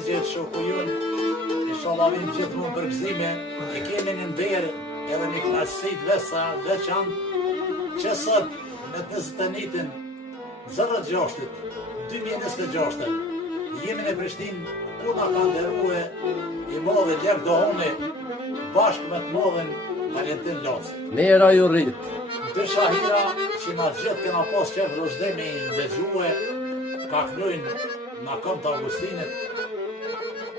Gjithë shoku jonë, inshallah vim gjithmonë për gëzime, e kemi një nderë edhe një knaqësi të veçantë që sot në 21-in 06-2026 jemi në Prishtinë ku na ka nderuar i modhi Lek Dohoni bashkë me të modhin Valentin Laci. Mera ju rrit. Dy shahira që na gjithë kena pas qef rëzdemi ndëgjue ka knujnë na kom të Augustinit.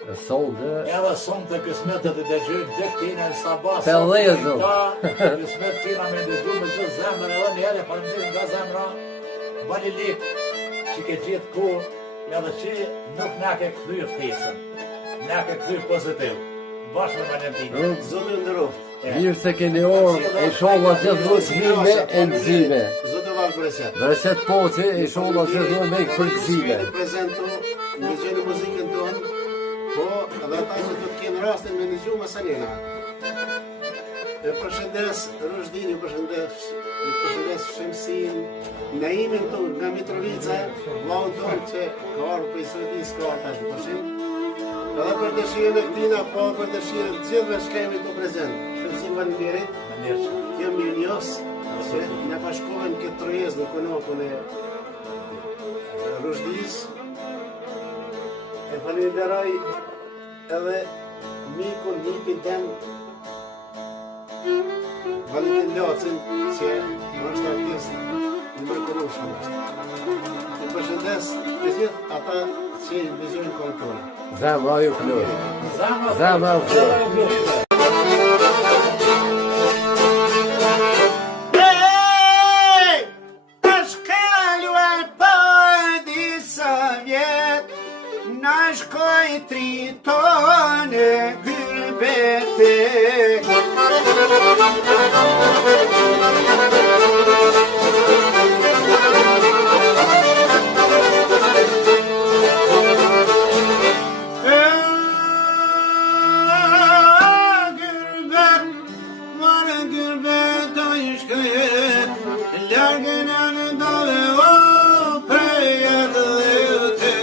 Edhe sonë të kësmetet e dëgjojnë dhe këtina në sabah. Pellezu. Kësmet këtina me dëgju me gjithë zemër edhe njëre parëndirë nga zemëra. Bani lip që ke gjithë ku edhe që nuk ne ke këthyr ftesën. Ne ke këthyr pozitiv. Bashkë me Valentinë. Zotë ndëroft. Mirë se keni orë, e sholla gjithë rëzime e nëzime. Zotë valë preset. Preset po që e sholla gjithë me përgëzime. Në prezentu, në gjeni muzikën tonë, po edhe ata që të kenë rastin me në gjuhë Masalina. E përshëndes Rushdini, përshëndes Shemsin, Naimin tonë nga Mitrovica, vllaun tonë që ka orë për i Sërdis, ka orë tash në përshim. Edhe për dëshirën e këtina, po për dëshirën gjithve shkemi të prezent. Shemsin Vanimirit, kjo Mirnios, që nga pashkohen këtë trojez në konotën e Rushdis. E falenderoj edhe Nikin ten Valentin Lacin që është artist në mërkërushëm është. Të përshëndes të gjithë ata që i dëgjojnë kohën tonë. Zemra ju flurë. Zemra ju flurë. Na shkoj tritone gërbete. Gërbet, marë gërbet a i shkëjet, lërgën e në dove o prejet dhe te.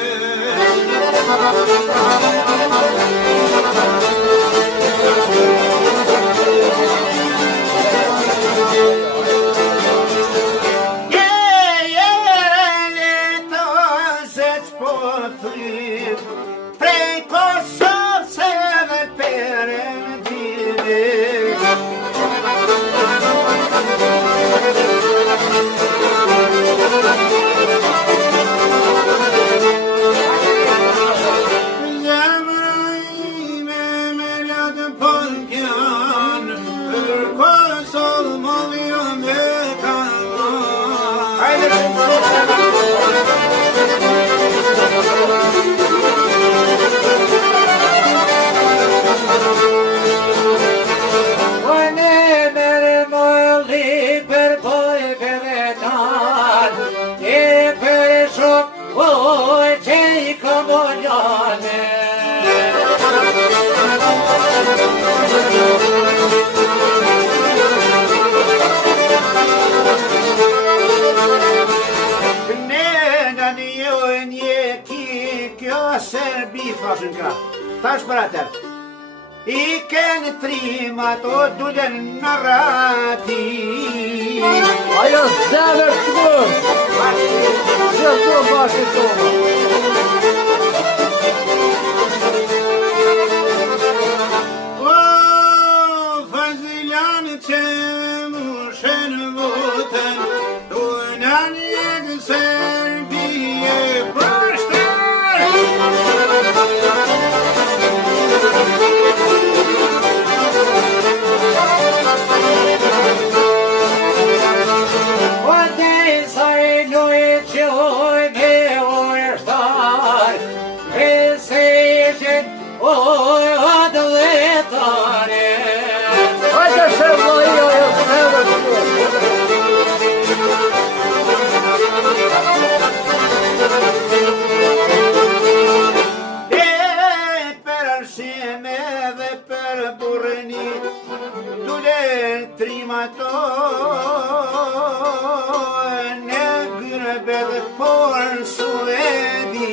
Prej Kosovë se dhe Perëndimit. Zemra ime me latë polkjan, për Kosovë më dhjo me Serbi, thashin ka, tash për atër. I kënë trimat o dullen në rati. Ajo zemër të mërë. Që të bashkë të mërë. O, fazilanë që më shenë votën, tu në njëgë Serbi e përshtë. Trimatone gërbet por suedi.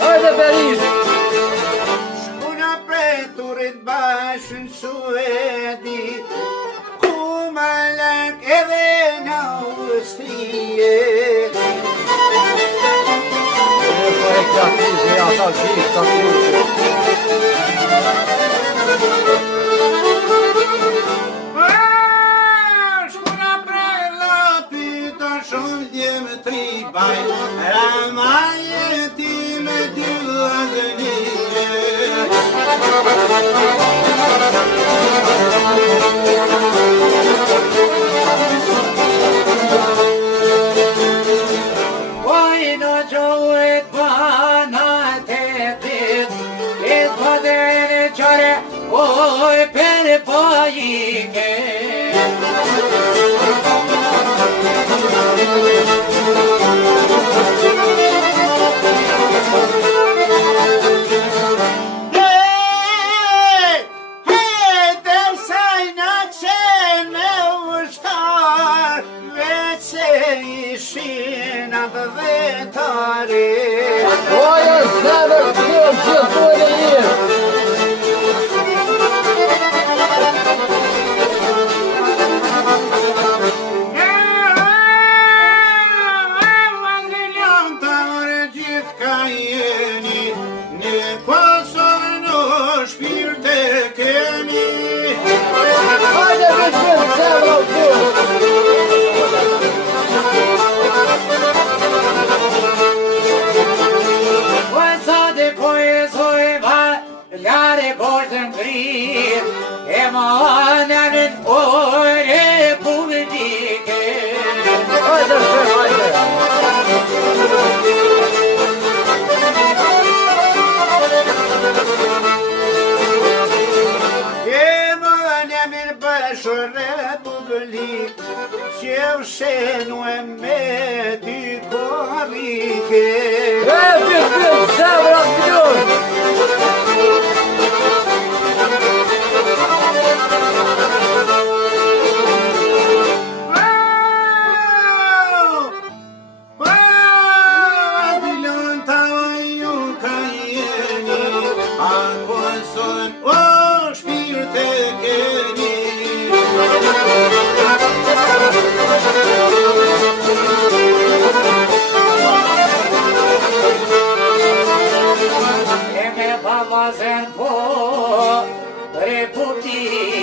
Hajde Beris! Shkuna prej turit bashkë në Suedi, ku më lëk edhe në Austrije. Shkuna prej lapi të shumë djemë tri baj, ramaje ti me dy vazënije. Oj në gjohet bana të pit, pit padër e qare, oj për pajike. Oj, e zemër të kërë që të dojnë e jetë! Hajde me qëmë zemër o kërë! Lare bortën gri, e mananën ore publike. Hajde shë, hajde! E mananën bashkë republik, që u shenu e me dy korike. E pit, zemër o kërë! E me balazen po republike.